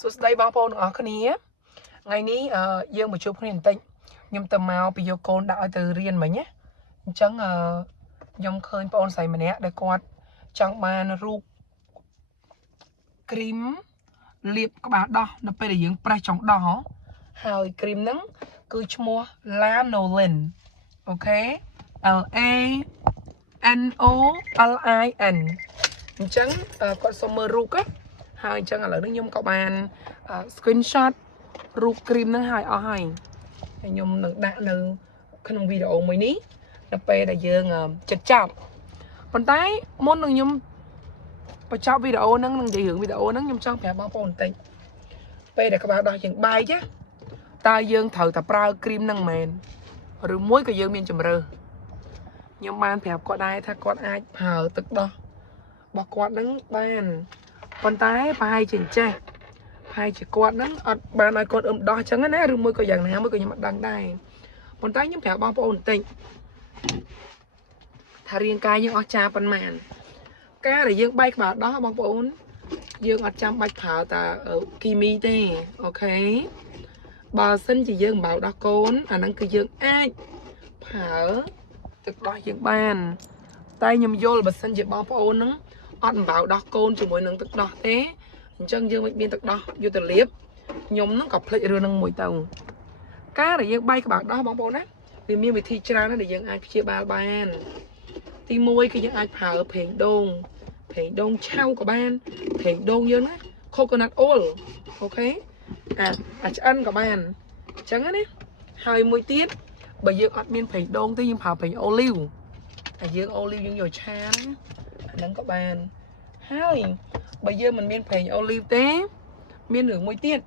សួស្តីបងប្អូនទាំងអស់គ្នាថ្ងៃនេះយើងមកជួបគ្នាបន្តិចខ្ញុំទៅមកពីយកកូនដាក់ឲ្យទៅរៀនមិញណាអញ្ចឹងខ្ញុំឃើញបងប្អូនស្រីម្នាក់ដែលគាត់ចង់បានរូបគ្រីមលាបក្បាលដោះនៅពេលដែលយើងប្រេះចុងដោះហើយគ្រីមហ្នឹងគឺឈ្មោះ Lanolin អូខេ LANOLIN អញ្ចឹងគាត់សុំមើលរូបហើយអញ្ចឹងឥឡូវនេះខ្ញុំក៏បាន screenshot រូបគ្រីមហ្នឹងឲ្យអស់ហើយខ្ញុំនឹងដាក់នៅក្នុងវីដេអូមួយនេះដល់ពេលដែលយើងចិត្តចប់ប៉ុន្តែមុននឹងខ្ញុំបញ្ចប់វីដេអូហ្នឹងនឹងនិយាយរឿងវីដេអូហ្នឹងខ្ញុំចង់ប្រាប់បងប្អូនបន្តិចពេលដែលក្បាលដោះយើងបែកតើយើងត្រូវតែប្រើគ្រីមហ្នឹងមែនឬមួយក៏យើងមានជំរើសខ្ញុំបានប្រាប់គាត់ដែរថាគាត់អាចប្រើទឹកដោះរបស់គាត់ហ្នឹងបានប៉ុន្តែប្រហែលជាចេះប្រហែលជាគាត់ហ្នឹងអត់បានឲ្យគាត់ដោះអញ្ចឹងណាឬមួយក៏យ៉ាងណាមួយក៏ខ្ញុំអត់ដឹងដែរប៉ុន្តែខ្ញុំប្រាប់បងប្អូនបន្តិចថារាងកាយយើងអស់ចាប៉ុន្មានការដែលយើងបែកក្បាលដោះបងប្អូនយើងអត់ចាំបាច់ប្រើតាគីមីទេអូខេបើសិនជាយើងបៅដោះកូនអាហ្នឹងគឺយើងអាចប្រើទឹកដោះយើងបានតែខ្ញុំយល់បើសិនជាបងប្អូនហ្នឹងអត់បៅដោះកូនជាមួយនឹងទឹកដោះទេអញ្ចឹងយើងមិនមានទឹកដោះយកទៅលាបខ្ញុំហ្នឹងក៏ភ្លេចរឿងហ្នឹងមួយទៅការដែលយើងបែកក្បាលដោះបងប្អូនណាវាមានវិធីច្រើនណាស់ដែលយើងអាចព្យាបាលបានទី1គឺយើងអាចប្រើប្រេងដូងឆៅក៏បានប្រេងដូងយើងណា coconut oil អូខេអាឆ្អិនក៏បានអញ្ចឹងណាហើយមួយទៀតបើយើងអត់មានប្រេងដូងទេយើងប្រើប្រេងអូលីវតែយើងអូលីវយើងយកឆាណាអាហ្នឹងក៏បានហើយបើយើងមិនមានប្រេងអូលីវទេមានរឿងមួយទៀត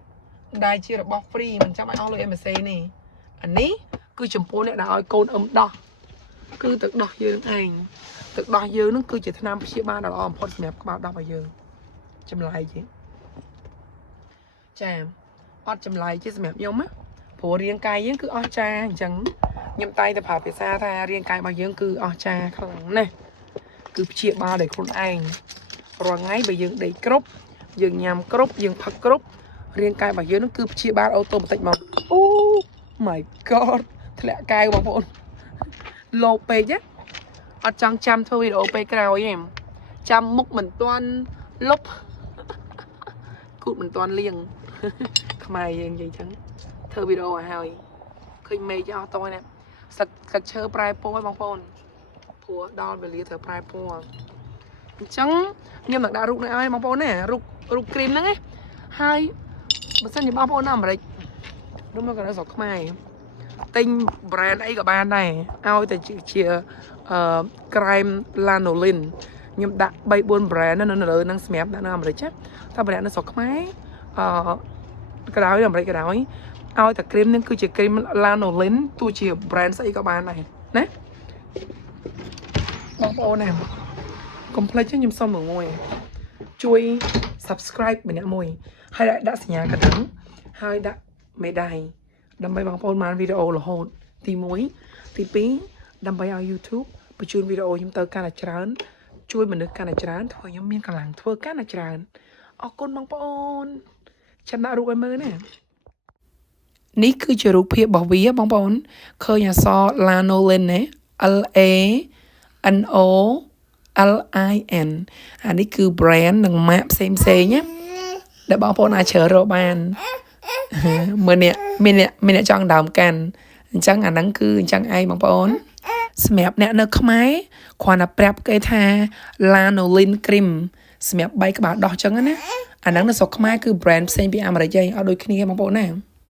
ដែលជារបស់ free មិនចាំបាច់អស់លុយអេម៉ាសេនេះអានេះគឺចំពោះអ្នកដែលឲ្យកូនដោះគឺទឹកដោះយើងឯងទឹកដោះយើងហ្នឹងគឺជាថ្នាំព្យាបាលដ៏ល្អបំផុតសម្រាប់ក្បាលដោះរបស់យើងចម្លែកទេចាអត់ចម្លែកទេសម្រាប់ខ្ញុំណាព្រោះរាងកាយយើងគឺអស្ចារ្យអញ្ចឹងខ្ញុំតែងតែប្រើភាសាថារាងកាយរបស់យើងគឺអស្ចារ្យខ្លាំងណាស់គឺព្យាបាលដោយខ្លួនឯងរាល់ថ្ងៃបើយើងដេកគ្រប់យើងញ៉ាំគ្រប់យើងផឹកគ្រប់រាងកាយរបស់យើងនឹងគឺព្យាបាលអូតូម៉ាទិកមកអូ my god ធ្លាក់កែវបងប្អូនលោពេកណាអត់ចង់ចាំធ្វើវីដេអូពេលក្រោយទេចាំមុខមិនទាន់លុបគូតមិនទាន់លៀងខ្មែរយើងនិយាយចឹងធ្វើវីដេអូឲ្យហើយឃើញមេឃអស់តោះណាស្លឹកឈើប្រែពណ៌បងប្អូនព្រោះដល់វេលាត្រូវប្រែពណ៌អញ្ចឹងខ្ញុំនឹងដាក់រូបនេះឲ្យបងប្អូនណារូបគ្រីមហ្នឹងណាហើយបើសិនជាបងប្អូននៅអាមេរិកឬមកក៏នៅស្រុកខ្មែរទិញ brand អីក៏បានដែរឲ្យតែជាក្រែម Lanolin ខ្ញុំដាក់ 3-4 brand នៅលើហ្នឹងសម្រាប់ដាក់នៅអាមេរិកតែប្រហែលនៅស្រុកខ្មែរក៏ដោយអាមេរិកក៏ដោយឲ្យតែគ្រីមហ្នឹងគឺជាគ្រីម Lanolin ទោះជា brand ស្អីក៏បានដែរណាបងប្អូនណាកុំភ្លេចខ្ញុំសុំមួយជួយ subscribe ម្នាក់មួយហើយដាក់សញ្ញាកណ្ដឹងហើយដាក់មេដៃដើម្បីបងប្អូនបានវីដេអូរហូតទី1ទី2ដើម្បីឲ្យ YouTube បញ្ជូនវីដេអូខ្ញុំទៅកាន់តែច្រើនជួយមនុស្សកាន់តែច្រើនធ្វើខ្ញុំមានកម្លាំងធ្វើកាន់តែច្រើនអរគុណបងប្អូនចាំដាក់រូបឲ្យមើលណានេះគឺជារូបភាពរបស់វាបងប្អូនឃើញអក្សរ Lanolin ណា LANOLIN អានេះគឺ brand និង map ផ្សេងណាដែលបងប្អូនអាចជ្រើសរើសបានមើលនេះមានអ្នកចង់ដើមកាន់អញ្ចឹងអាហ្នឹងគឺអញ្ចឹងឯងបងប្អូនសម្រាប់អ្នកនៅខ្មែរគ្រាន់តែប្រាប់គេថា Lanolin cream សម្រាប់បែកក្បាលដោះអញ្ចឹងណាអាហ្នឹងនៅស្រុកខ្មែរគឺ brand ផ្សេងពីអាមេរិកឯងអត់ដូចគ្នាបងប្អូនណា